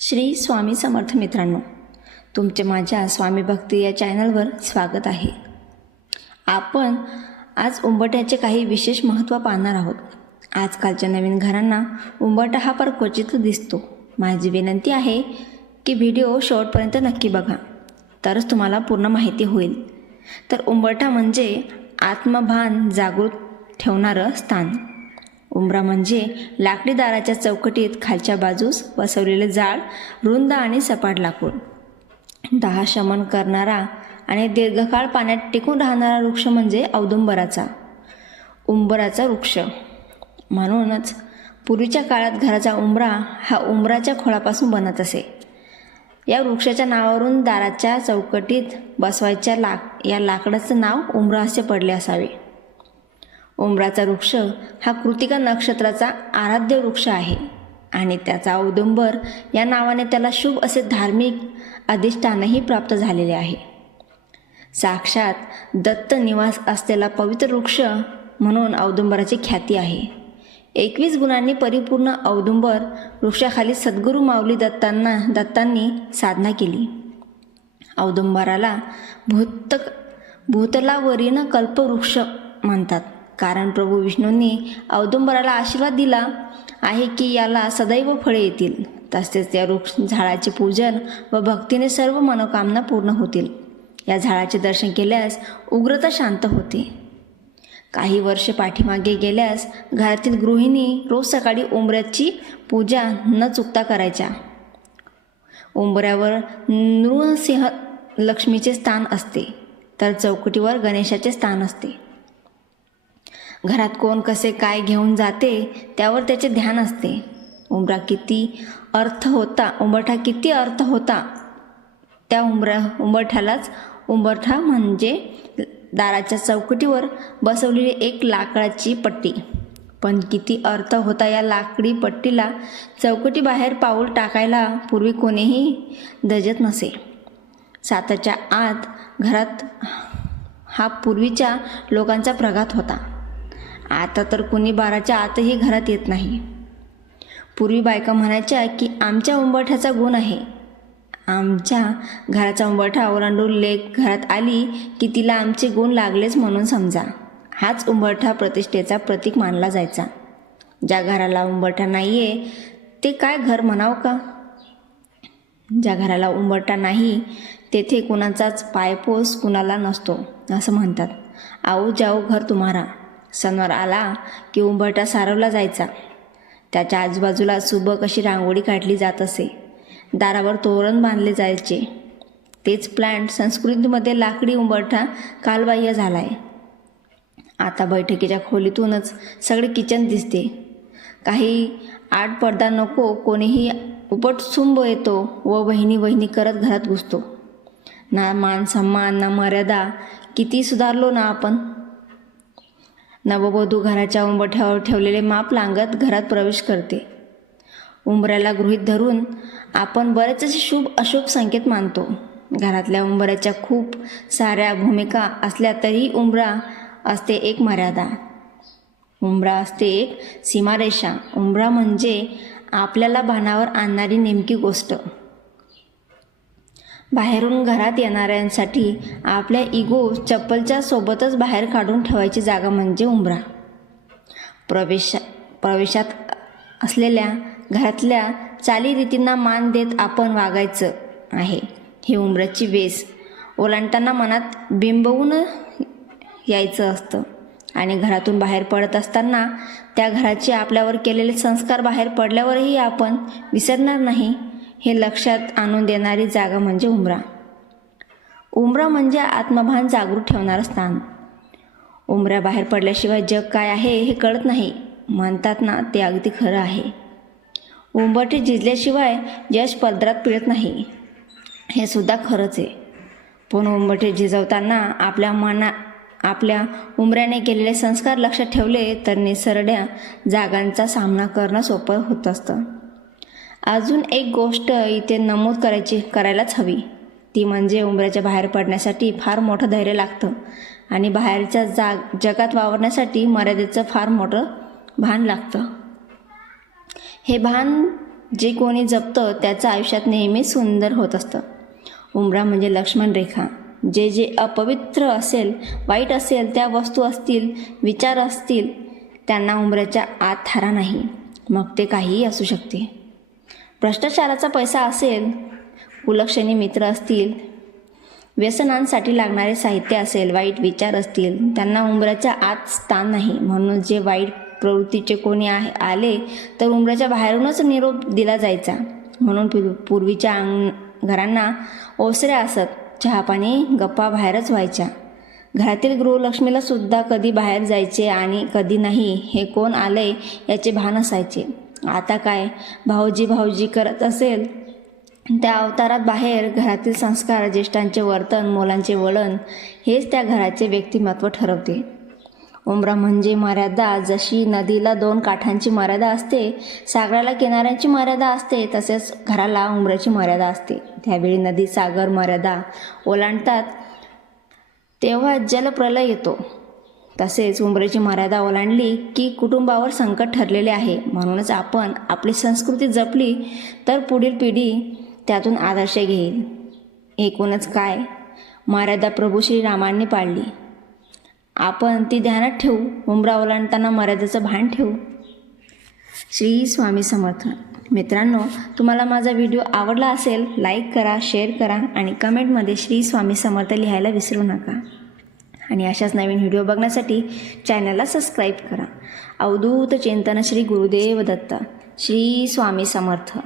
श्री स्वामी समर्थ मित्रांनो, तुमचे माझ्या स्वामी भक्ती या चॅनलवर स्वागत आहे. आपण आज उंबरठ्याचे काही विशेष महत्त्व पाहणार आहोत. आजकालच्या नवीन घरांना उंबरठा हा फार क्वचित दिसतो. माझी विनंती आहे की व्हिडिओ शेवटपर्यंत नक्की बघा, तरच तुम्हाला पूर्ण माहिती होईल. तर उंबरठा म्हणजे आत्मभान जागृत ठेवणारं स्थान. उंबरा म्हणजे लाकडी दाराच्या चौकटीत खालच्या बाजूस बसवलेले जाड, रुंद आणि सपाट लाकूड. दाह शमन करणारा आणि दीर्घकाळ पाण्यात टिकून राहणारा वृक्ष म्हणजे औदुंबराचा उंबराचा वृक्ष. म्हणूनच पूर्वीच्या काळात घराचा उंबरा हा उंबराच्या खोडापासून बनत असे. या वृक्षाच्या नावावरून दाराच्या चौकटीत बसवायच्या या लाकडाचं नाव उंबरा असे पडले असावे. उंबराचा वृक्ष हा कृतिका नक्षत्राचा आराध्य वृक्ष आहे आणि त्याचा औदुंबर या नावाने त्याला शुभ असे धार्मिक अधिष्ठानही प्राप्त झालेले आहे. साक्षात दत्त निवास असलेला पवित्र वृक्ष म्हणून औदुंबराची ख्याती आहे. 21 गुणांनी परिपूर्ण औदुंबर वृक्षाखाली सद्गुरू माऊली दत्तांनी साधना केली. औदुंबराला भूतलावरील कल्पवृक्ष म्हणतात, कारण प्रभू विष्णूंनी औदुंबराला आशीर्वाद दिला आहे की याला सदैव फळे येतील. तसेच या झाडाचे पूजन व भक्तीने सर्व मनोकामना पूर्ण होतील. या झाडाचे दर्शन केल्यास उग्रता शांत होते. काही वर्ष पाठीमागे गेल्यास घरातील गृहिणी रोज सकाळी उंबऱ्याची पूजा न चुकता करायच्या. उंबऱ्यावर नृसिंह लक्ष्मीचे स्थान असते, तर चौकटीवर गणेशाचे स्थान असते. घरात कोण कसे काय घेऊन जाते त्यावर त्याचे ध्यान असते. उंबरठा किती अर्थ होता त्या उंबरठ्यालाच उंबरठा म्हणजे दाराच्या चौकटीवर बसवलेली एक लाकडाची पट्टी. पण किती अर्थ होता या लाकडी पट्टीला. चौकटी बाहेर पाऊल टाकायला पूर्वी कोणीही धजत नसे. 7च्या आत घरात हा पूर्वीच्या लोकांचा प्रघात होता. आता तर कुणी 12च्या आतही घरात येत नाही. पूर्वी बायका म्हणायच्या की आमच्या उंबरठ्याचा गुण आहे. आमच्या घराचा उंबरठा ओलांडून लेक घरात आली की तिला आमचे गुण लागलेच म्हणून समजा. हाच उंबरठा प्रतिष्ठेचा प्रतीक मानला जायचा. ज्या घराला उंबरठा नाही आहे ते काय घर म्हणावं का? ज्या घराला उंबरठा नाही तेथे कुणाचाच पायपोस कुणाला नसतो असं म्हणतात. आओ जाओ घर तुम्हारा. सणवार आला की उंबरठा सारवला जायचा. त्याच्या आजूबाजूला सुबक अशी रांगोळी काढली जात असे. दारावर तोरण बांधले जायचे. तेच प्लॅन्ट संस्कृतीमध्ये लाकडी उंबरठा कालबाह्य झाला आहे. आता बैठकीच्या खोलीतूनच सगळे किचन दिसते. काही आड पडदा नको, कोणीही उपटसुंब येतो व वहिनी करत घरात घुसतो. ना मान सन्मान ना मर्यादा. किती सुधारलो ना आपण. नववधू घराच्या उंबरठ्यावर ठेवलेले माप लांगत घरात प्रवेश करते. उंबऱ्याला गृहीत धरून आपण बरेच असे शुभ अशुभ संकेत मानतो. घरातल्या उंबऱ्याच्या खूप साऱ्या भूमिका असल्या तरी उंबरा असते एक मर्यादा. उंबरा असते एक सीमारेषा. उंबरा म्हणजे आपल्याला भानावर आणणारी नेमकी गोष्ट. बाहेरून घरात येणाऱ्यांसाठी आपल्या इगो चप्पलच्या सोबतच बाहेर काढून ठेवायची जागा म्हणजे उंबरा. प्रवेशात असलेल्या घरातल्या चालीरीतींना मान देत आपण वागायचं आहे. हे उंबऱ्याची वेस ओलांडताना मनात बिंबवून यायचं असतं आणि घरातून बाहेर पडत असताना त्या घराचे आपल्यावर केलेले संस्कार बाहेर पडल्यावरही आपण विसरणार नाही हे लक्षात आणून देणारी जागा म्हणजे उंबरा. उंबरा म्हणजे आत्मभान जागृत ठेवणारं स्थान. उंबऱ्याबाहेर पडल्याशिवाय जग काय आहे हे कळत नाही म्हणतात ना, ते अगदी खरं आहे. उंबरठे झिजल्याशिवाय यश पदरात पिळत नाही हे सुद्धा खरंच आहे. पण उंबरठे झिजवताना आपल्या उंबऱ्याने केलेले संस्कार लक्षात ठेवले तर निसरड्या जागांचा सामना करणं सोपं होत असतं. अजून एक गोष्ट इथे नमूद करायलाच हवी. ती म्हणजे उंबऱ्याच्या बाहेर पडण्यासाठी फार मोठं धैर्य लागतं आणि बाहेरच्या जगात वावरण्यासाठी मर्यादेचं फार मोठं भान लागतं. हे भान जे कोणी जपतं त्याचं आयुष्यात नेहमी सुंदर होत असतं. उंबरा म्हणजे लक्ष्मण रेखा. जे जे अपवित्र असेल, वाईट असेल, त्या वस्तू असतील, विचार असतील, त्यांना उंबऱ्याच्या आत थारा नाही. मग ते काहीही असू शकते. भ्रष्टाचाराचा पैसा असेल, कुलक्षणी मित्र असतील, व्यसनांसाठी लागणारे साहित्य असेल, वाईट विचार असतील, त्यांना उंबऱ्याच्या आत स्थान नाही. म्हणून जे वाईट प्रवृत्तीचे कोणी आले तर उंबऱ्याच्या बाहेरूनच निरोप दिला जायचा. म्हणून पूर्वीच्या घरांना ओसऱ्या असत. चहापाणी गप्पा बाहेरच व्हायच्या. घरातील गृहलक्ष्मीला सुद्धा कधी बाहेर जायचे आणि कधी नाही हे कोण आले याचे भान असायचे. आता काय, भाऊजी करत असेल त्या अवतारात बाहेर. घरातील संस्कार, ज्येष्ठांचे वर्तन, मुलांचे वळण हेच त्या घराचे व्यक्तिमत्व ठरवते. उंबरा म्हणजे मर्यादा. जशी नदीला 2 काठांची मर्यादा असते, सागराला किनाऱ्यांची मर्यादा असते, तसेच घराला उंबऱ्याची मर्यादा असते. त्यावेळी नदी सागर मर्यादा ओलांडतात तेव्हा जलप्रलय येतो. तसेच उंबऱ्याची मर्यादा ओलांडली की कुटुंबावर संकट ठरलेले आहे. म्हणूनच आपण आपली संस्कृती जपली तर पुढील पिढी त्यातून आदर्श घेईल. एकूणच काय, मर्यादा प्रभू श्रीरामांनी पाळली. आपण ती ध्यानात ठेवू. उंबरा ओलांडताना मर्यादेचं भान ठेवू. श्री स्वामी समर्थ. मित्रांनो, तुम्हाला माझा व्हिडिओ आवडला असेल, लाईक करा, शेअर करा आणि कमेंटमध्ये श्री स्वामी समर्थ लिहायला विसरू नका. आणि अशाच नवीन व्हिडिओ बघण्यासाठी चॅनलला सबस्क्राईब करा. अवधूत चिंतन श्री गुरुदेव दत्त. श्री स्वामी समर्थ.